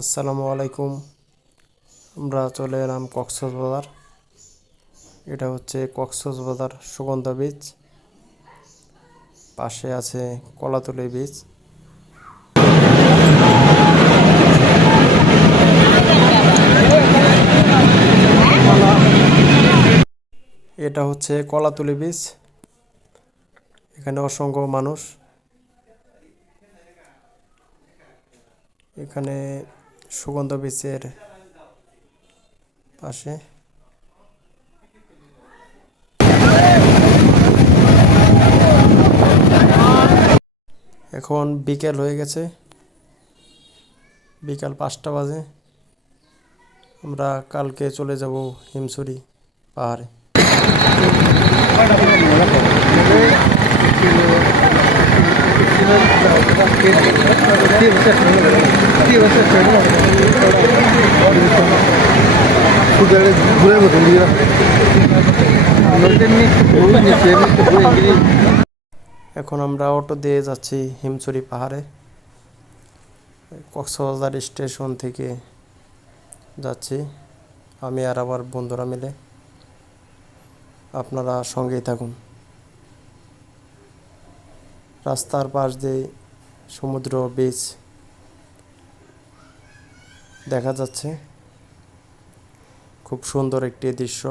আসসালামু আলাইকুম। আমরা চলে এলাম কক্সবাজার। এটা হচ্ছে কক্সবাজার সুগন্ধা বিচ। পাশে আছে কলাতলি বিচ। এটা হচ্ছে কলাতলি বিচ। এখানে অসংখ্য মানুষ। এখানে সুগন্ধা বিচের পাশে এখন বিকেল হয়ে গেছে, বিকাল 5টা বাজে। আমরা কালকে চলে যাব হিমছড়ি পাহাড়ে। এখন আমরা অটো দিয়ে যাচ্ছি হিমছড়ি পাহাড়ে। কক্সবাজার স্টেশন থেকে যাচ্ছি আমি আর আমার বন্ধুরা মিলে। আপনারা সঙ্গেই থাকুন। রাস্তার পাশ দিয়ে সমুদ্র বিচ দেখা যাচ্ছে, খুব সুন্দর একটি দৃশ্য।